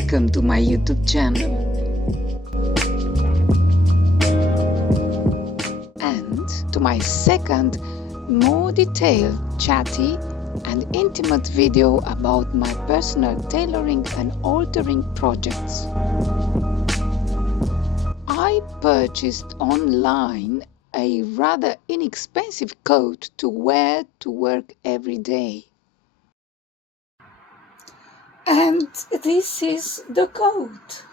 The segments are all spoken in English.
Welcome to my YouTube channel. And to my second, more detailed, chatty and intimate video about my personal tailoring and altering projects. I purchased online a rather inexpensive coat to wear to work every day. And this is the coat.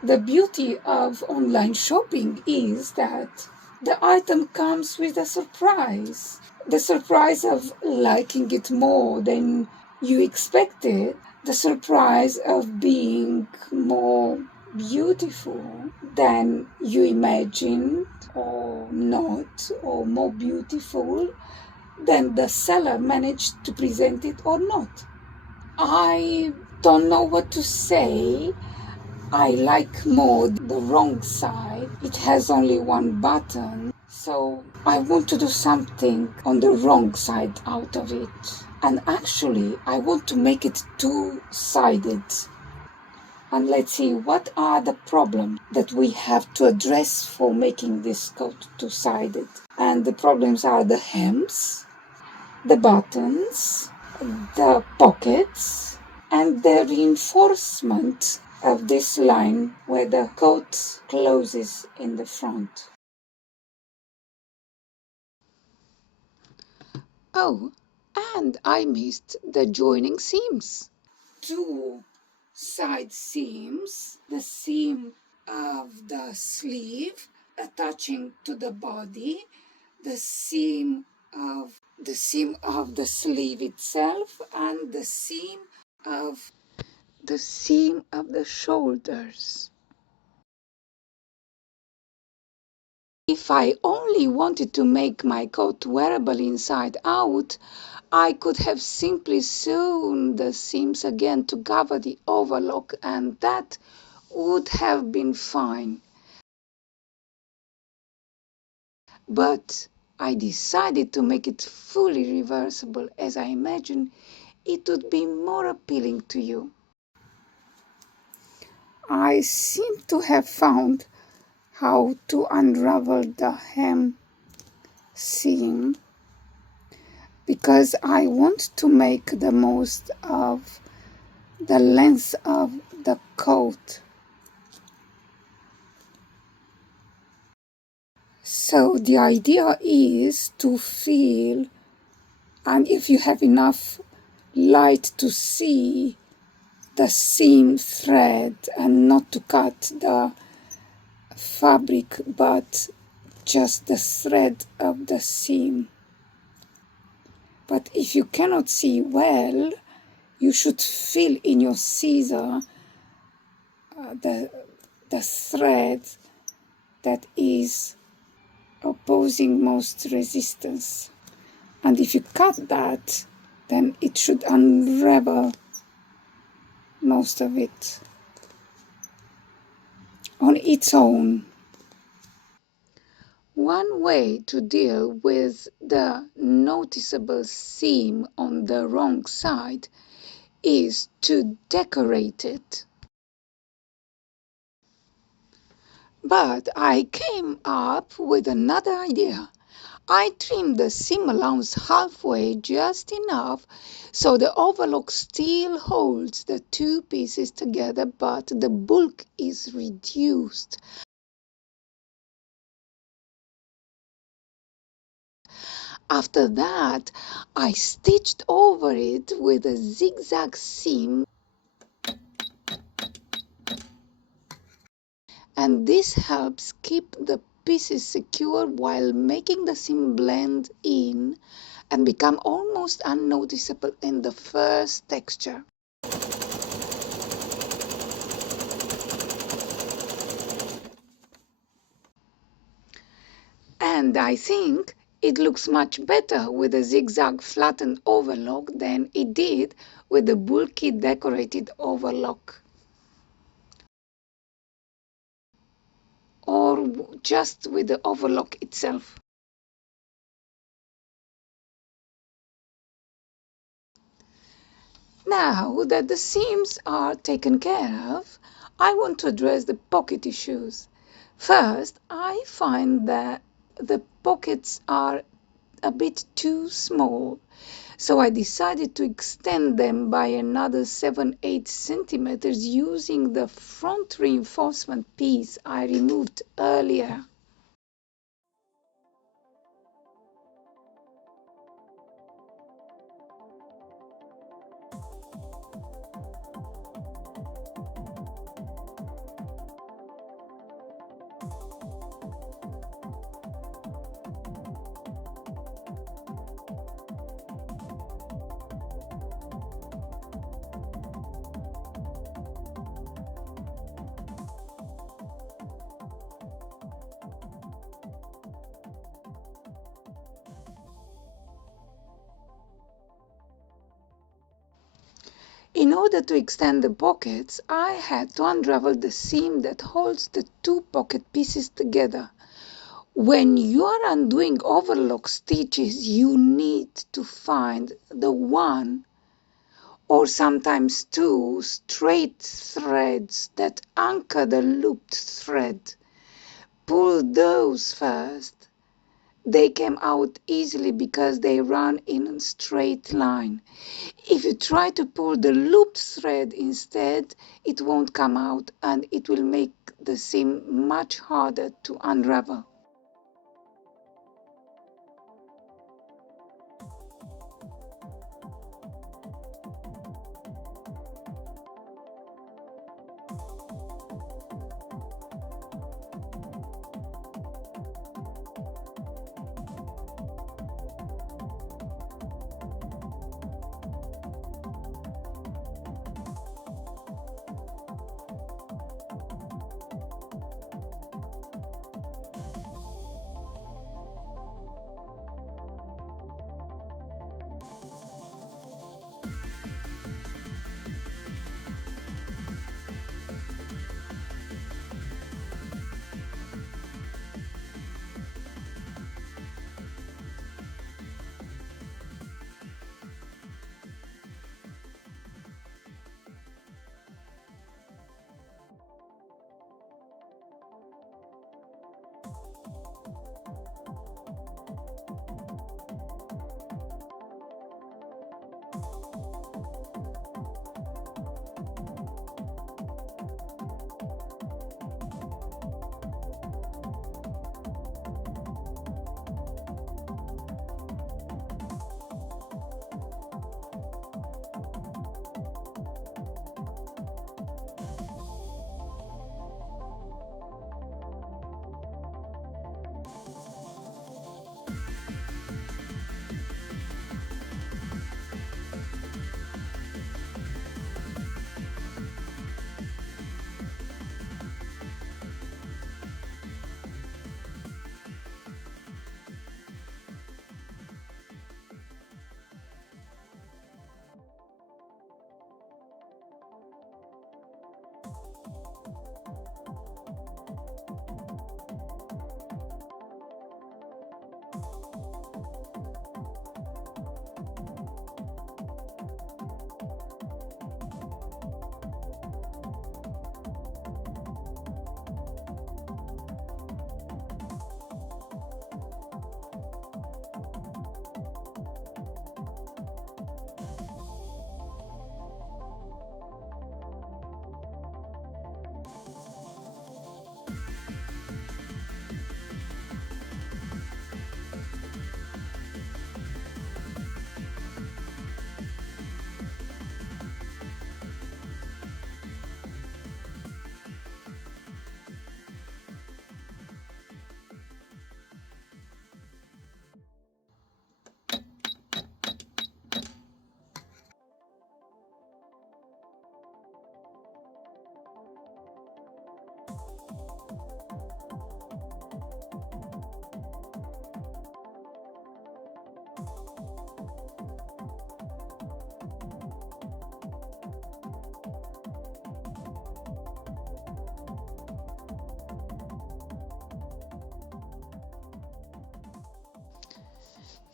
The beauty of online shopping is that the item comes with a surprise. The surprise of liking it more than you expected. The surprise of being more beautiful than you imagined, or not, or more beautiful than the seller managed to present it or not. I don't know what to say. I like more the wrong side. It has only one button, so I want to do something on the wrong side out of it. And actually, I want to make it two-sided. And let's see, what are the problems that we have to address for making this coat two-sided? And the problems are the hems, the buttons, the pockets, and the reinforcement of this line where the coat closes in the front. Oh, and I missed the joining seams. Two side seams, the seam of the sleeve attaching to the body, the seam of the sleeve itself, and the seam of the shoulders. If I only wanted to make my coat wearable inside out, I could have simply sewn the seams again to cover the overlock, and that would have been fine. But I decided to make it fully reversible, as I imagined it would be more appealing to you. I seem to have found how to unravel the hem seam, because I want to make the most of the length of the coat. So the idea is to feel, and if you have enough light to see, the seam thread, and not to cut the fabric but just the thread of the seam. But if you cannot see well, you should feel in your scissor the thread that is opposing most resistance. And if you cut that, then it should unravel most of it on its own. One way to deal with the noticeable seam on the wrong side is to decorate it. But I came up with another idea. I trimmed the seam allowance halfway, just enough so the overlock still holds the two pieces together, but the bulk is reduced. After that, I stitched over it with a zigzag seam, and this helps keep the pieces secure while making the seam blend in and become almost unnoticeable in the first texture. And I think it looks much better with a zigzag flattened overlock than it did with the bulky decorated overlock. Or just with the overlock itself. Now that the seams are taken care of, I want to address the pocket issues. First, I find that the pockets are a bit too small, so I decided to extend them by another 7-8 centimeters using the front reinforcement piece I removed earlier. In order to extend the pockets, I had to unravel the seam that holds the two pocket pieces together. When you are undoing overlock stitches, you need to find the one or sometimes two straight threads that anchor the looped thread. Pull those first. They came out easily because they run in a straight line. If you try to pull the looped thread instead, it won't come out and it will make the seam much harder to unravel.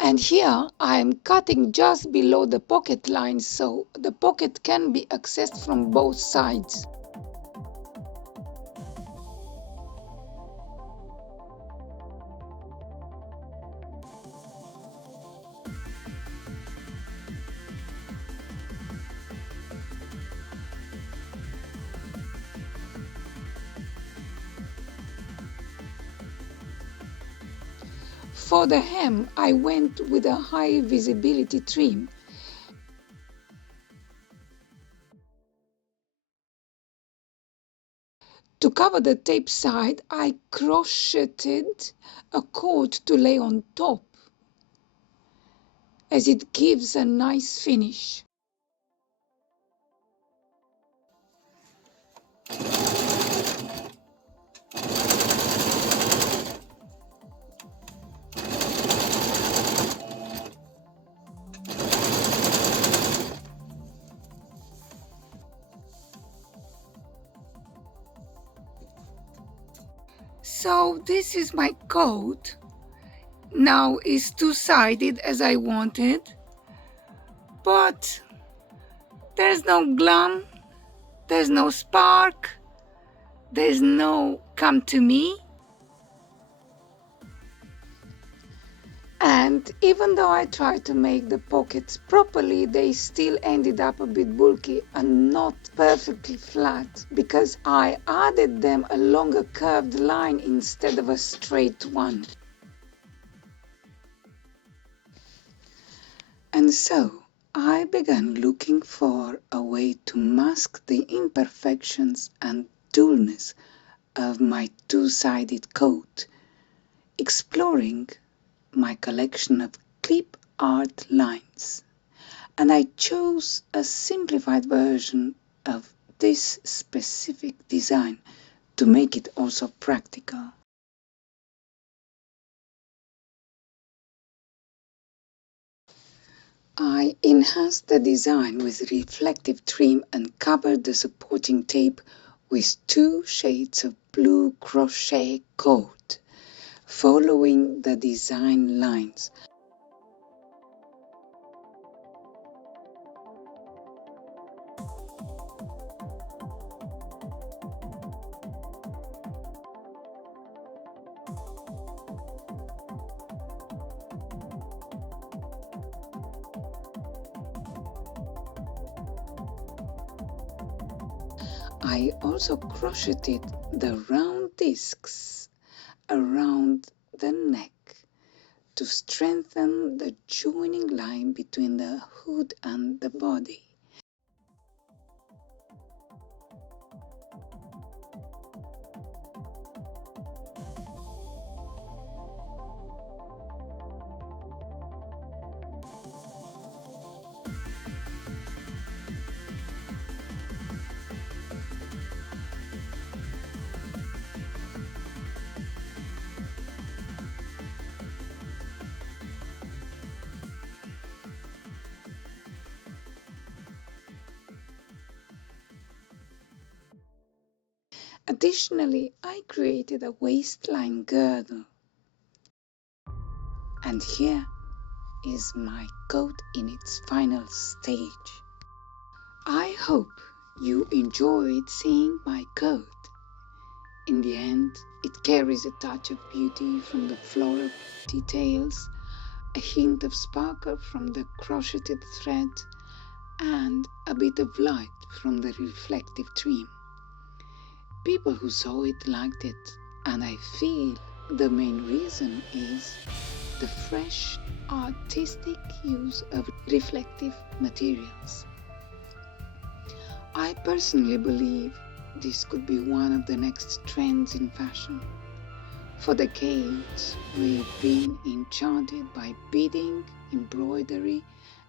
And here I am cutting just below the pocket line so the pocket can be accessed from both sides. For the hem, I went with a high visibility trim. To cover the tape side, I crocheted a cord to lay on top, as it gives a nice finish. So this is my coat. Now it's two-sided as I wanted, but there's no glam, there's no spark, there's no come to me. And even though I tried to make the pockets properly, they still ended up a bit bulky and not perfectly flat because I added them a longer curved line instead of a straight one. And so I began looking for a way to mask the imperfections and dullness of my two-sided coat, exploring my collection of clip art lines, and I chose a simplified version of this specific design to make it also practical. I enhanced the design with reflective trim and covered the supporting tape with 2 shades of blue crochet cord, following the design lines. I also crocheted the round discs around the neck to strengthen the joining line between the hood and the body. Additionally, I created a waistline girdle. And here is my coat in its final stage. I hope you enjoyed seeing my coat. In the end, it carries a touch of beauty from the floral details, a hint of sparkle from the crocheted thread, and a bit of light from the reflective trim. People who saw it liked it, and I feel the main reason is the fresh, artistic use of reflective materials. I personally believe this could be one of the next trends in fashion. For decades, we've been enchanted by beading, embroidery,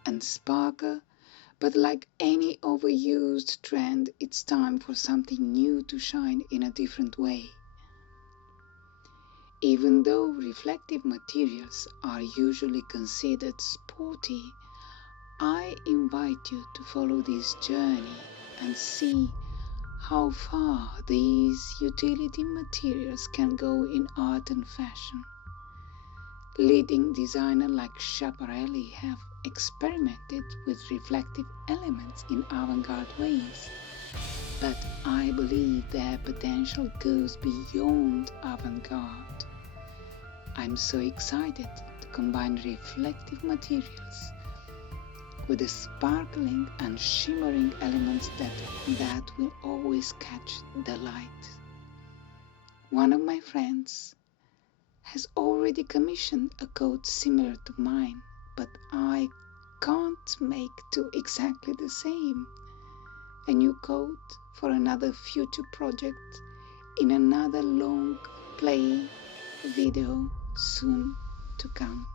and sparkle, but like any overused trend, it's time for something new to shine in a different way. Even though reflective materials are usually considered sporty, I invite you to follow this journey and see how far these utility materials can go in art and fashion. Leading designers like Schiaparelli have experimented with reflective elements in avant-garde ways, but I believe their potential goes beyond avant-garde. I'm so excited to combine reflective materials with the sparkling and shimmering elements that will always catch the light. One of my friends has already commissioned a coat similar to mine, but I can't make two exactly the same. A new coat for another future project in another long play video soon to come.